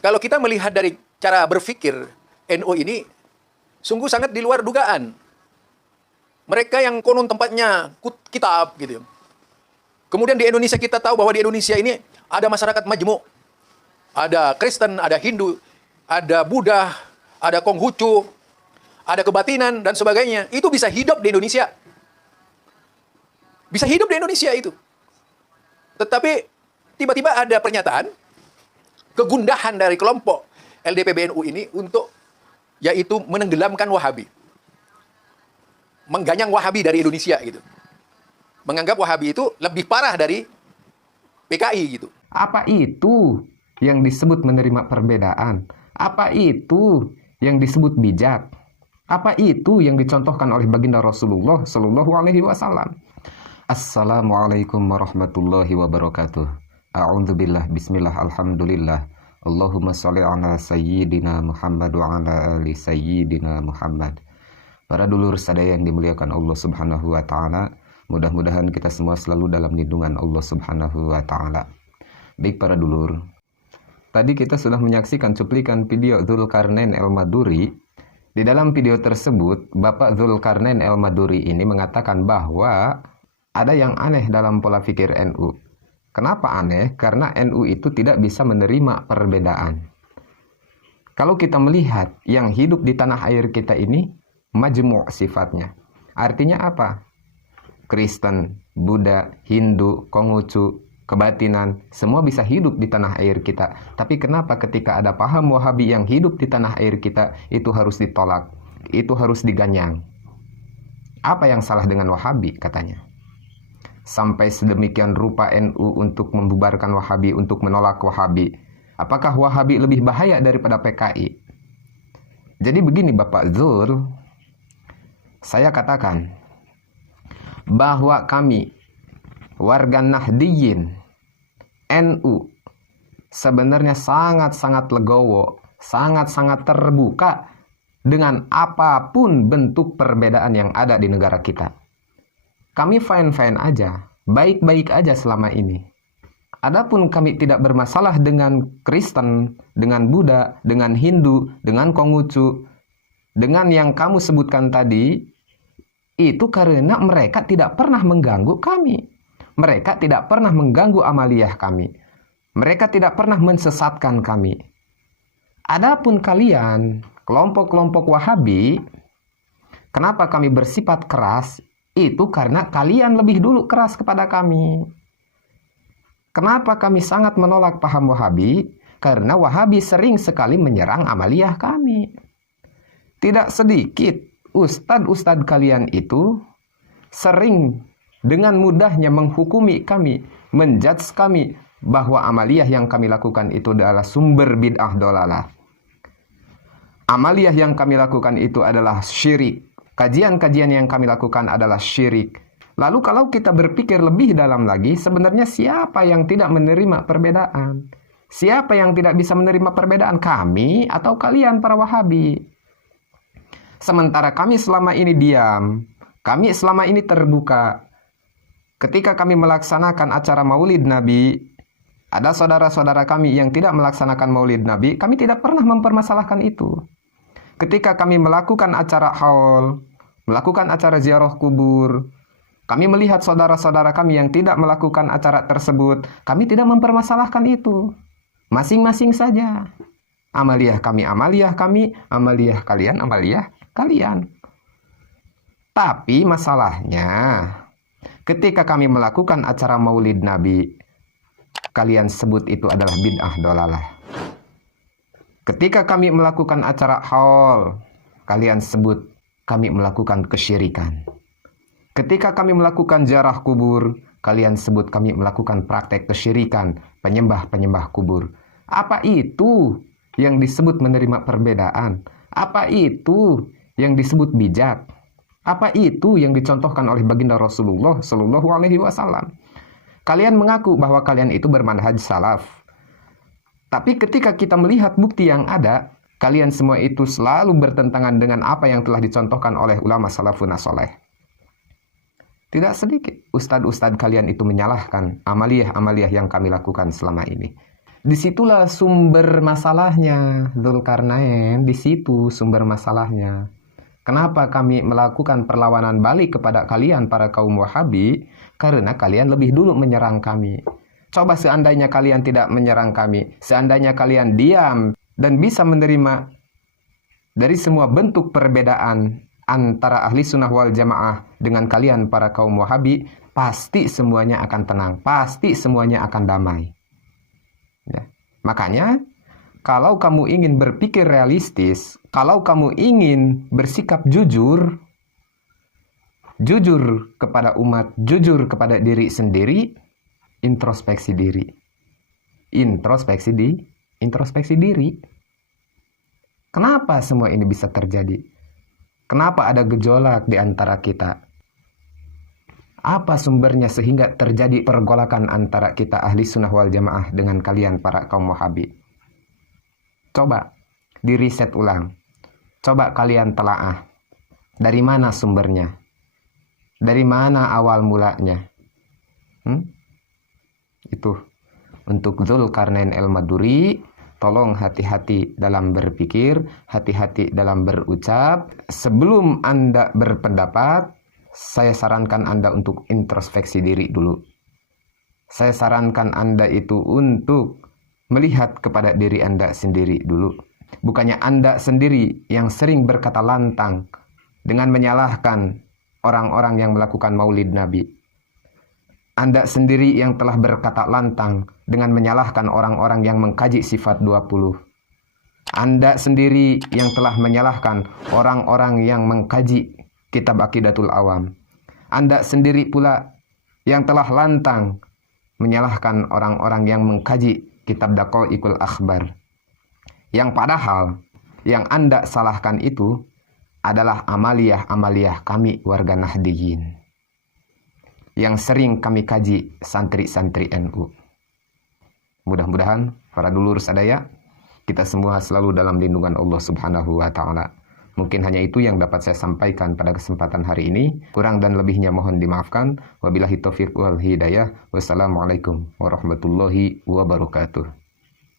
Kalau kita melihat dari cara berpikir NU ini, sungguh sangat di luar dugaan. Mereka yang konon tempatnya kitab gitu. Kemudian di Indonesia kita tahu bahwa di Indonesia ini ada masyarakat majmuk. Ada Kristen, ada Hindu, ada Buddha, ada Konghucu, ada kebatinan dan sebagainya. Itu bisa hidup di Indonesia. Bisa hidup di Indonesia itu. Tetapi tiba-tiba ada pernyataan kegundahan dari kelompok LDP BNU ini untuk yaitu menenggelamkan Wahabi. Mengganyang Wahabi dari Indonesia gitu. Menganggap Wahabi itu lebih parah dari PKI gitu. Apa itu yang disebut menerima perbedaan? Apa itu yang disebut bijak? Apa itu yang dicontohkan oleh baginda Rasulullah Shallallahu Alaihi Wasallam? Assalamualaikum warahmatullahi wabarakatuh. A'udzubillah, bismillah, alhamdulillah. Allahumma sholli ala sayyidina Muhammad wa ala ali sayyidina Muhammad. Para dulur sadaya yang dimuliakan Allah Subhanahu wa taala, mudah-mudahan kita semua selalu dalam lindungan Allah Subhanahu wa taala. Baik para dulur, tadi kita sudah menyaksikan cuplikan video Dzulkarnain El-Maduri. Di dalam video tersebut, Bapak Dzulkarnain El-Maduri ini mengatakan bahwa ada yang aneh dalam pola pikir NU. Kenapa aneh? Karena NU itu tidak bisa menerima perbedaan. Kalau kita melihat yang hidup di tanah air kita ini majmu' sifatnya. Artinya apa? Kristen, Buddha, Hindu, Konghucu, kebatinan, semua bisa hidup di tanah air kita. Tapi kenapa ketika ada paham Wahabi yang hidup di tanah air kita, itu harus ditolak, itu harus diganyang? Apa yang salah dengan Wahabi katanya? Sampai sedemikian rupa NU untuk membubarkan Wahabi, untuk menolak Wahabi. Apakah Wahabi lebih bahaya daripada PKI? Jadi begini Bapak Zul, saya katakan bahwa kami warga Nahdliyin NU sebenarnya sangat-sangat legowo, sangat-sangat terbuka dengan apapun bentuk perbedaan yang ada di negara kita. Kami fine-fine aja, baik-baik aja selama ini. Adapun kami tidak bermasalah dengan Kristen, dengan Buddha, dengan Hindu, dengan Konghucu, dengan yang kamu sebutkan tadi, itu karena mereka tidak pernah mengganggu kami. Mereka tidak pernah mengganggu amaliyah kami. Mereka tidak pernah mensesatkan kami. Adapun kalian, kelompok-kelompok Wahabi, kenapa kami bersifat keras? Itu karena kalian lebih dulu keras kepada kami. Kenapa kami sangat menolak paham Wahabi? Karena Wahabi sering sekali menyerang amaliyah kami. Tidak sedikit ustadz-ustadz kalian itu sering dengan mudahnya menghukumi kami, menjudge kami bahwa amaliyah yang kami lakukan itu adalah sumber bid'ah dolalah. Amaliyah yang kami lakukan itu adalah syirik. Kajian-kajian yang kami lakukan adalah syirik. Lalu kalau kita berpikir lebih dalam lagi, sebenarnya siapa yang tidak menerima perbedaan? Siapa yang tidak bisa menerima perbedaan? Kami atau kalian para Wahabi? Sementara kami selama ini diam, kami selama ini terbuka. Ketika kami melaksanakan acara Maulid Nabi, ada saudara-saudara kami yang tidak melaksanakan Maulid Nabi, kami tidak pernah mempermasalahkan itu. Ketika kami melakukan acara haul, melakukan acara ziarah kubur, kami melihat saudara-saudara kami yang tidak melakukan acara tersebut, kami tidak mempermasalahkan itu. Masing-masing saja. Amaliyah kami, amaliyah kami, amaliyah kalian, amaliyah kalian. Tapi masalahnya, ketika kami melakukan acara Maulid Nabi, kalian sebut itu adalah bid'ah dolalah. Ketika kami melakukan acara haul, kalian sebut kami melakukan kesyirikan. Ketika kami melakukan ziarah kubur, kalian sebut kami melakukan praktek kesyirikan, penyembah-penyembah kubur. Apa itu yang disebut menerima perbedaan? Apa itu yang disebut bijak? Apa itu yang dicontohkan oleh baginda Rasulullah Shallallahu Alaihi Wasallam? Kalian mengaku bahwa kalian itu bermanhaj salaf. Tapi ketika kita melihat bukti yang ada, kalian semua itu selalu bertentangan dengan apa yang telah dicontohkan oleh ulama salafun soleh. Tidak sedikit ustadz-ustadz kalian itu menyalahkan amaliyah-amaliyah yang kami lakukan selama ini. Disitulah sumber masalahnya, Dzulkarnain. Di situ sumber masalahnya. Kenapa kami melakukan perlawanan balik kepada kalian para kaum Wahabi? Karena kalian lebih dulu menyerang kami. Coba seandainya kalian tidak menyerang kami, seandainya kalian diam dan bisa menerima dari semua bentuk perbedaan antara ahli sunnah wal jamaah dengan kalian para kaum Wahabi, pasti semuanya akan tenang, pasti semuanya akan damai. Ya. Makanya, kalau kamu ingin berpikir realistis, kalau kamu ingin bersikap jujur kepada umat, jujur kepada diri sendiri, introspeksi diri. Introspeksi diri. Kenapa semua ini bisa terjadi? Kenapa ada gejolak di antara kita? Apa sumbernya sehingga terjadi pergolakan antara kita ahli sunnah wal jamaah dengan kalian para kaum Wahabi? Coba diriset ulang. Coba kalian telaah. Dari mana sumbernya? Dari mana awal mulanya? Itu untuk Dzulkarnain al-Maduri. Tolong hati-hati dalam berpikir, hati-hati dalam berucap. Sebelum Anda berpendapat, saya sarankan Anda untuk introspeksi diri dulu. Saya sarankan Anda itu untuk melihat kepada diri Anda sendiri dulu. Bukannya Anda sendiri yang sering berkata lantang dengan menyalahkan orang-orang yang melakukan maulid Nabi. Anda sendiri yang telah berkata lantang dengan menyalahkan orang-orang yang mengkaji sifat 20. Anda sendiri yang telah menyalahkan orang-orang yang mengkaji kitab Aqidatul Awam. Anda sendiri pula yang telah lantang menyalahkan orang-orang yang mengkaji kitab Daqaiqul Akhbar. Yang padahal yang Anda salahkan itu adalah amaliyah-amaliyah kami warga Nahdiyin yang sering kami kaji santri-santri NU. Mudah-mudahan para dulur sadaya, kita semua selalu dalam lindungan Allah Subhanahu wa Ta'ala. Mungkin hanya itu yang dapat saya sampaikan pada kesempatan hari ini. Kurang dan lebihnya mohon dimaafkan. Wabillahi taufiq wal hidayah. Wassalamualaikum warahmatullahi wabarakatuh.